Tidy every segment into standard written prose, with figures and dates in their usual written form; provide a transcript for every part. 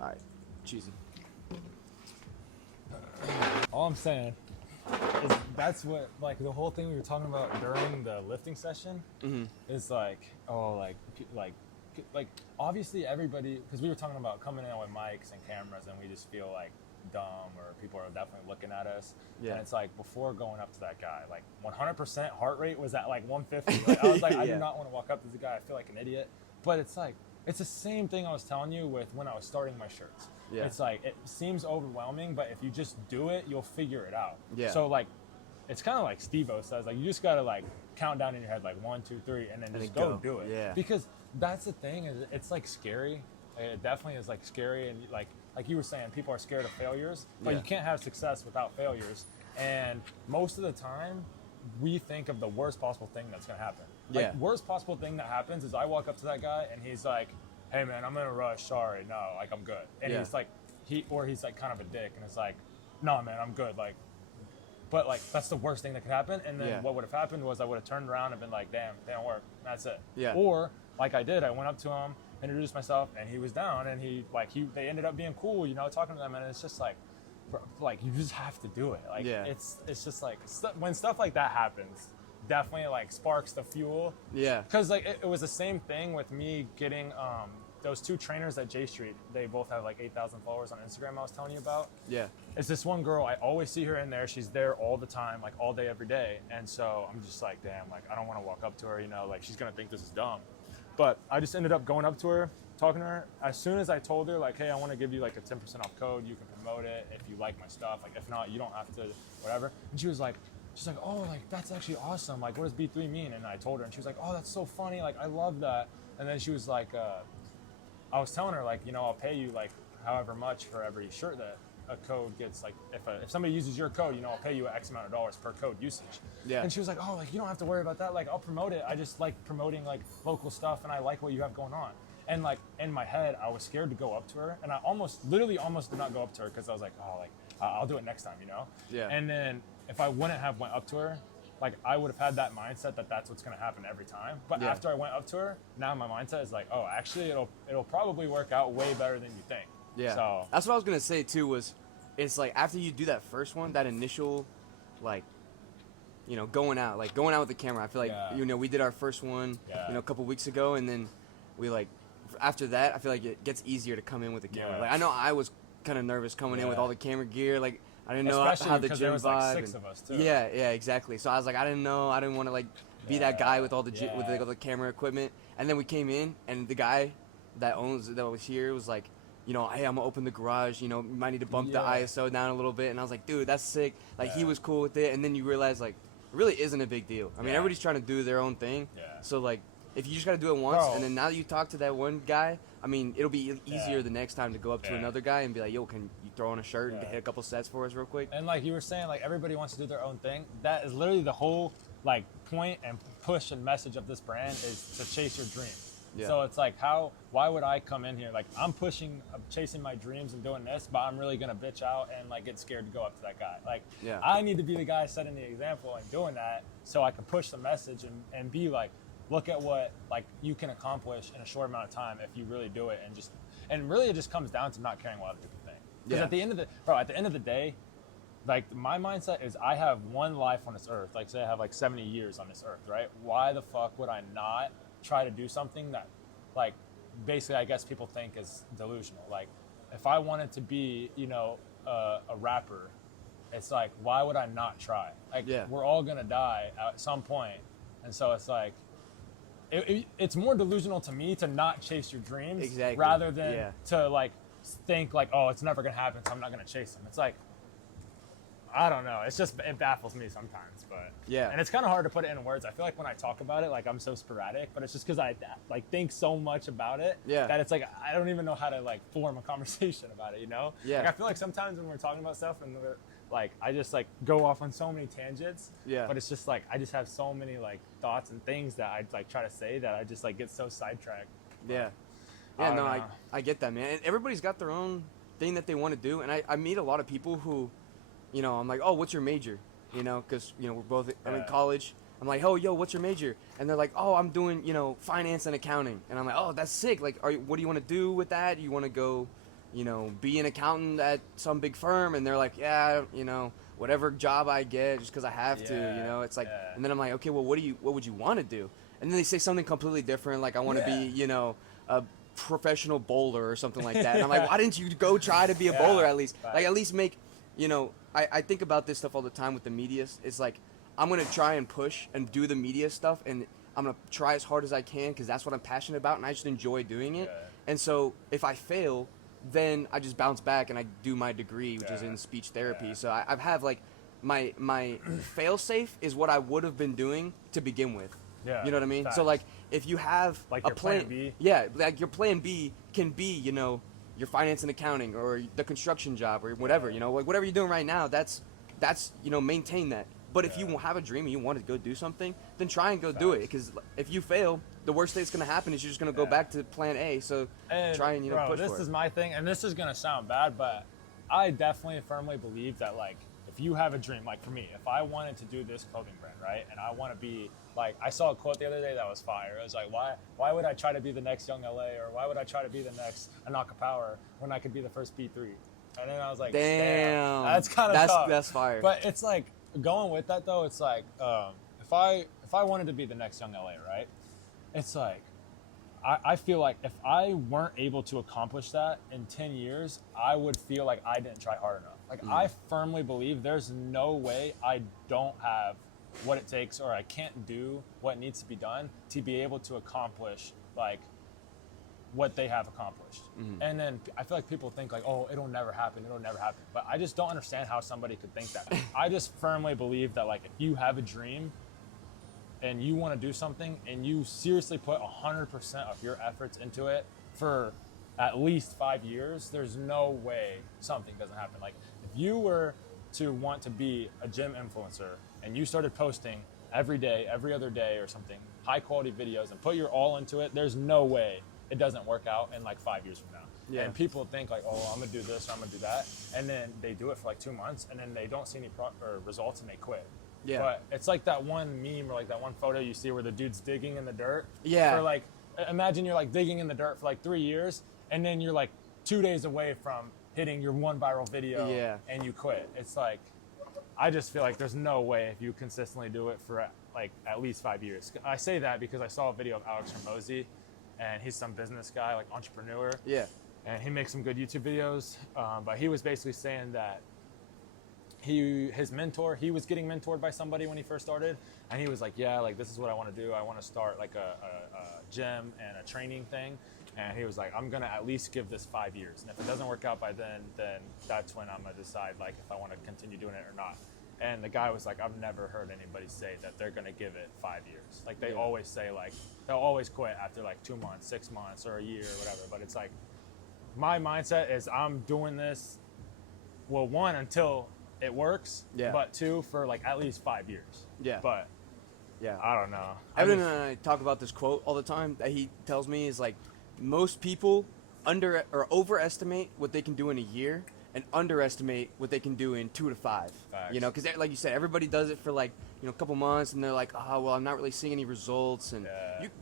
All right, cheesy. All I'm saying is that's what, like, the whole thing we were talking about during the lifting session is like, oh, like obviously everybody, because we were talking about coming in with mics and cameras and we just feel like dumb or people are definitely looking at us. Yeah. And it's like before going up to that guy, like 100% heart rate was at like 150. Like, I was like, I do not want to walk up to the guy. I feel like an idiot. But it's like, it's the same thing I was telling you with when I was starting my shirts. Yeah. It's like, it seems overwhelming, but if you just do it, you'll figure it out. Yeah. So like, it's kind of like Steve-O says, like, you just got to like count down in your head, like 1, 2, 3, and then just go do it. Yeah. Because that's the thing, is it's like scary. It definitely is like scary. And like you were saying, people are scared of failures, but you can't have success without failures. And most of the time, we think of the worst possible thing that's going to happen. Like, worst possible thing that happens is I walk up to that guy and he's like, hey man, I'm in a rush, sorry, no, like I'm good. And he's like, he's like kind of a dick and it's like, no man, I'm good. Like, but like, that's the worst thing that could happen. And then what would have happened was I would have turned around and been like, damn, they don't work. That's it. Yeah. Or like I did, I went up to him, introduced myself, and he was down, and they ended up being cool, you know, talking to them, and it's just like you just have to do it. Like, it's just like when stuff like that happens, definitely like sparks the fuel. Yeah. Because like it was the same thing with me getting those two trainers at J Street. They both have like 8,000 followers on Instagram. I was telling you about. Yeah. It's this one girl. I always see her in there. She's there all the time, like all day, every day. And so I'm just like, damn, like I don't want to walk up to her. You know, like she's gonna think this is dumb. But I just ended up going up to her, talking to her. As soon as I told her, like, hey, I want to give you like a 10% off code. You can promote it if you like my stuff. Like, if not, you don't have to, whatever. And she's like, oh, like, that's actually awesome. Like, what does B3 mean? And I told her, and she was like, oh, that's so funny. Like, I love that. And then she was like, I was telling her, like, you know, I'll pay you like however much for every shirt that a code gets. Like, if somebody uses your code, you know, I'll pay you X amount of dollars per code usage. Yeah. And she was like, oh, like, you don't have to worry about that. Like, I'll promote it. I just like promoting like local stuff, and I like what you have going on. And like in my head, I was scared to go up to her, and I literally almost did not go up to her because I was like, oh, like I'll do it next time, you know. Yeah. And then if I wouldn't have went up to her, like I would have had that mindset that that's what's going to happen every time. But after I went up to her, now my mindset is like, oh, actually, it'll probably work out way better than you think. Yeah. So that's what I was going to say too. It's like after you do that first one, that initial, like, you know, going out with the camera. I feel like you know, we did our first one, you know, a couple weeks ago, and then we like after that, I feel like it gets easier to come in with the camera. Like I know I was kind of nervous coming in with all the camera gear, like. I didn't know how the gym there was vibe. Like 6 of us too. Yeah, exactly. So I was like, I didn't want to like be that guy with all the with all the camera equipment. And then we came in, and the guy that was here was like, you know, hey, I'm gonna open the garage. You know, you might need to bump the ISO down a little bit. And I was like, dude, that's sick. Like he was cool with it. And then you realize like, it really isn't a big deal. I mean, everybody's trying to do their own thing. Yeah. So like, if you just gotta do it once, and then now that you talk to that one guy, I mean, it'll be easier the next time to go up to another guy and be like, yo, can you throw on a shirt and hit a couple sets for us real quick? And like you were saying, like everybody wants to do their own thing. That is literally the whole like point and push and message of this brand is to chase your dream. Yeah. So it's like, why would I come in here? Like I'm chasing my dreams and doing this, but I'm really gonna bitch out and like get scared to go up to that guy. Like I need to be the guy setting the example and doing that so I can push the message and be like, look at what like you can accomplish in a short amount of time if you really do it, and really it just comes down to not caring what other people think. Because at the end of the day, like my mindset is I have one life on this earth. Like say I have like 70 years on this earth, right? Why the fuck would I not try to do something that like basically I guess people think is delusional? Like if I wanted to be, you know, a rapper, it's like why would I not try? Like we're all gonna die at some point, and so it's like. It's more delusional to me to not chase your dreams rather than to like think like, oh, it's never gonna happen, so I'm not gonna chase them. It's like, I don't know. It baffles me sometimes, but and it's kind of hard to put it in words. I feel like when I talk about it, like I'm so sporadic, but it's just because I like think so much about it that it's like I don't even know how to like form a conversation about it. You know? Yeah. Like, I feel like sometimes when we're talking about stuff and like I just like go off on so many tangents. Yeah. But it's just like I just have so many like thoughts and things that I like try to say that I just like get so sidetracked. Yeah. I get that, man. And everybody's got their own thing that they want to do, and I meet a lot of people who, you know, I'm like, oh, what's your major? You know, because you know we're both I'm in college. I'm like, oh, yo, what's your major? And they're like, oh, I'm doing, you know, finance and accounting. And I'm like, oh, that's sick. Like, what do you want to do with that? You want to go, you know, be an accountant at some big firm, and they're like, yeah, you know, whatever job I get, just because I have to, you know, it's like, and then I'm like, okay, well, what would you want to do? And then they say something completely different, like I want to be, you know, a professional bowler or something like that. And I'm like, why didn't you go try to be a bowler at least? Like at least make, you know, I think about this stuff all the time with the media. It's like, I'm going to try and push and do the media stuff, and I'm going to try as hard as I can because that's what I'm passionate about, and I just enjoy doing it. And so if I fail, then I just bounce back and I do my degree, which is in speech therapy. So I have like my fail safe is what I would have been doing to begin with. Yeah, you know what I mean? facts. So like if you have like a your plan B. Yeah, like your plan B can be, you know, your finance and accounting or the construction job or whatever, you know, like whatever you're doing right now, that's you know, maintain that. But if you have a dream and you want to go do something, then try and go do it. Because if you fail, the worst thing that's going to happen is you're just going to go back to plan A. So try and, you know, push for it. This is my thing, and this is going to sound bad, but I definitely firmly believe that, like, if you have a dream, like for me, if I wanted to do this clothing brand, right, and I want to be, like, I saw a quote the other day that was fire. It was like, why would I try to be the next Young LA, or why would I try to be the next Anaka Power when I could be the first BTHREE? And then I was like, damn, that's kind of tough. That's fire. But it's like, going with that though, it's like if I wanted to be the next Young LA, right? It's like I feel like if I weren't able to accomplish that in 10 years, I would feel like I didn't try hard enough. Like I firmly believe there's no way I don't have what it takes, or I can't do what needs to be done to be able to accomplish like what they have accomplished. And then I feel like people think like, oh, it'll never happen. But I just don't understand how somebody could think that. I just firmly believe that, like, if you have a dream and you want to do something and you seriously put 100% of your efforts into it for at least 5 years, there's no way something doesn't happen. Like, if you were to want to be a gym influencer and you started posting every day, every other day or something, high quality videos, and put your all into it, there's no way it doesn't work out in like 5 years from now. And people think like, oh, I'm gonna do this or I'm gonna do that, and then they do it for like 2 months and then they don't see any results and they quit. But it's like that one meme or like that one photo you see where the dude's digging in the dirt. For like, imagine you're like digging in the dirt for like 3 years and then you're like 2 days away from hitting your one viral video and you quit. It's like, I just feel like there's no way if you consistently do it for like at least 5 years. I say that because I saw a video of Alex Hormozy, and he's some business guy, like entrepreneur. And he makes some good YouTube videos. But he was basically saying that his mentor, he was getting mentored by somebody when he first started. And he was like, yeah, like this is what I want to do. I want to start like a gym and a training thing. And he was like, I'm going to at least give this 5 years. And if it doesn't work out by then that's when I'm going to decide like if I want to continue doing it or not. And the guy was like, I've never heard anybody say that they're going to give it 5 years. Like they always say like, they'll always quit after like 2 months, 6 months, or a year or whatever. But it's like, my mindset is I'm doing this, well, one, until it works, but two, for like at least 5 years. But I don't know. Evan and I talk about this quote all the time that he tells me is like, most people overestimate what they can do in a year and underestimate what they can do in 2 to 5. You know, because like you said, everybody does it for like, you know, a couple months, and they're like, oh, well, I'm not really seeing any results. And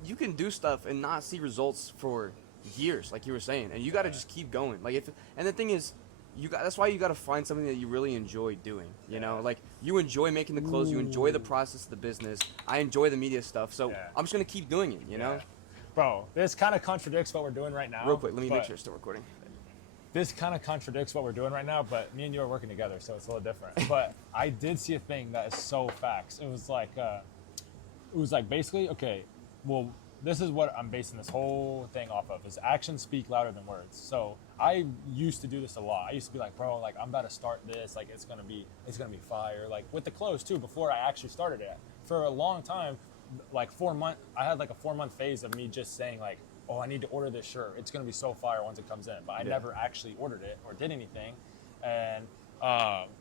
you can do stuff and not see results for years, like you were saying, and you got to just keep going. Like and the thing is, that's why you got to find something that you really enjoy doing. You know, like you enjoy making the clothes, you enjoy the process of the business. I enjoy the media stuff, so I'm just gonna keep doing it. You know. Bro, this kind of contradicts what we're doing right now. Real quick, let me make sure it's still recording. This kind of contradicts what we're doing right now, but me and you are working together, so it's a little different. But I did see a thing that is so facts. It was like basically, okay, well, this is what I'm basing this whole thing off of, is actions speak louder than words. So I used to do this a lot. I used to be like, bro, like I'm about to start this, like it's gonna be fire. Like with the clothes too, before I actually started it. For a long time, like 4 months, I had like a 4 month phase of me just saying like, oh, I need to order this shirt. It's going to be so fire once it comes in. But I never actually ordered it or did anything. And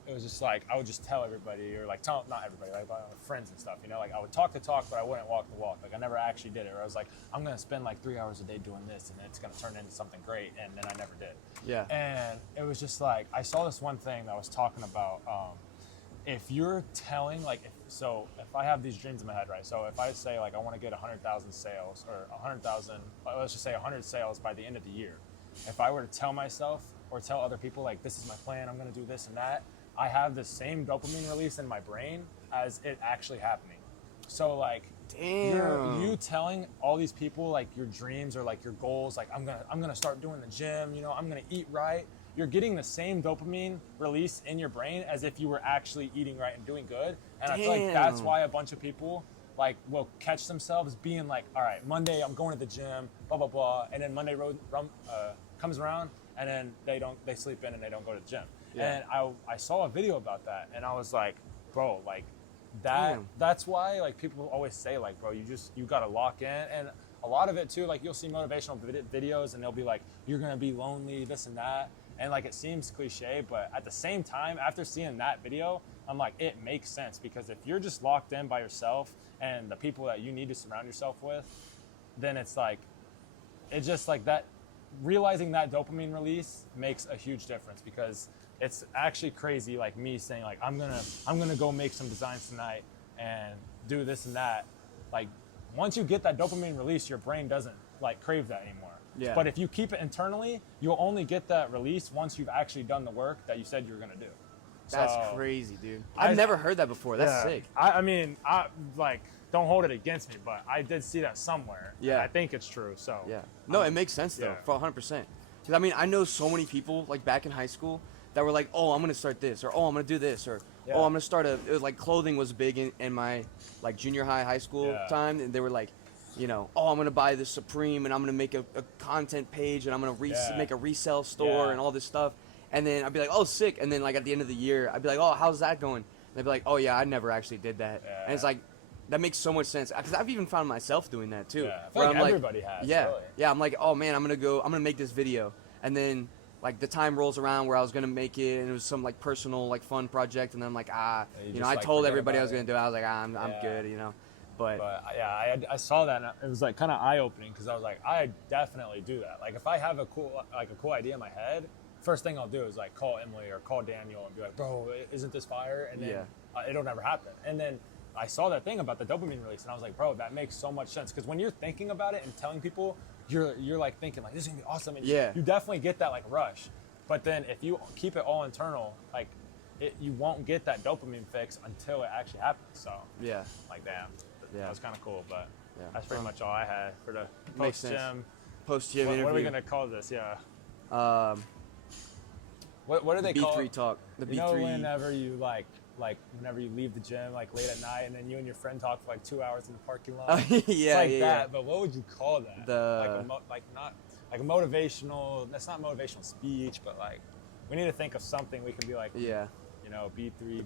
it was just like, I would just tell everybody, or like not everybody, like my friends and stuff, you know, like I would talk the talk, but I wouldn't walk the walk. Like I never actually did it. Or I was like, I'm going to spend like 3 hours a day doing this and it's going to turn into something great. And then I never did. And it was just like, I saw this one thing that was talking about, if you're telling, like, if I have these dreams in my head, right? So if I say, like, I want to get 100,000 sales, or 100,000, let's just say 100 sales by the end of the year. If I were to tell myself or tell other people like, this is my plan, I'm gonna do this and that, I have the same dopamine release in my brain as it actually happening. So like, you telling all these people like your dreams or like your goals, like I'm gonna start doing the gym, you know, I'm gonna eat right. You're getting the same dopamine release in your brain as if you were actually eating right and doing good. And I feel like that's why a bunch of people like will catch themselves being like, all right, Monday I'm going to the gym, blah blah blah, and then Monday comes around and then they sleep in and they don't go to the gym. And I saw a video about that and I was like, bro, like that's why like people always say like, bro, you gotta lock in. And a lot of it too, like you'll see motivational videos and they'll be like, you're gonna be lonely, this and that. And like, it seems cliche, but at the same time, after seeing that video, I'm like, it makes sense, because if you're just locked in by yourself and the people that you need to surround yourself with, then it's like, it's just like that, realizing that dopamine release makes a huge difference, because it's actually crazy. Like me saying like, I'm gonna go make some designs tonight and do this and that. Like once you get that dopamine release, your brain doesn't like crave that anymore. Yeah. But if you keep it internally, you'll only get that release once you've actually done the work that you said you were gonna do. That's crazy, dude. I've never heard that before. That's sick. I mean, like, don't hold it against me, but I did see that somewhere. Yeah. I think it's true. So. Yeah. No, it makes sense though, for 100%. Because I mean, I know so many people like back in high school that were like, oh, I'm gonna start this, or oh, I'm gonna do this, or oh, I'm gonna start it was like clothing was big in my like junior high school time, and they were like, you know, oh, I'm gonna buy this Supreme and I'm gonna make a content page and I'm gonna make a resale store and all this stuff. And then I'd be like, oh, sick. And then like at the end of the year, I'd be like, oh, how's that going? And they'd be like, oh yeah, I never actually did that. And it's like, that makes so much sense, because I've even found myself doing that too. I feel like everybody has. Yeah, really. Yeah. I'm like, oh man, I'm gonna make this video, and then like the time rolls around where I was gonna make it, and it was some like personal like fun project, and then I'm like, you know, I told everybody I was gonna do it. I was like, I'm good, you know. But yeah, I saw that, and it was like kind of eye-opening, because I was like, I definitely do that. Like if I have a cool idea in my head, first thing I'll do is like call Emily or call Daniel and be like, bro, isn't this fire? And then it'll never happen. And then I saw that thing about the dopamine release, and I was like, bro, that makes so much sense, because when you're thinking about it and telling people, you're like thinking like, this is gonna be awesome, and you definitely get that like rush. But then if you keep it all internal, like you won't get that dopamine fix until it actually happens. So like damn. That was kind of cool, but that's pretty much all I had for the post-gym interview. What are we going to call this? What do they call it? BTHREE talk. The you BTHREE. know, whenever you whenever you leave the gym like late at night, and then you and your friend talk for like 2 hours in the parking lot. It's like that. But what would you call that? Not like a motivational. That's not motivational speech, but like we need to think of something we can be like. You know, B3.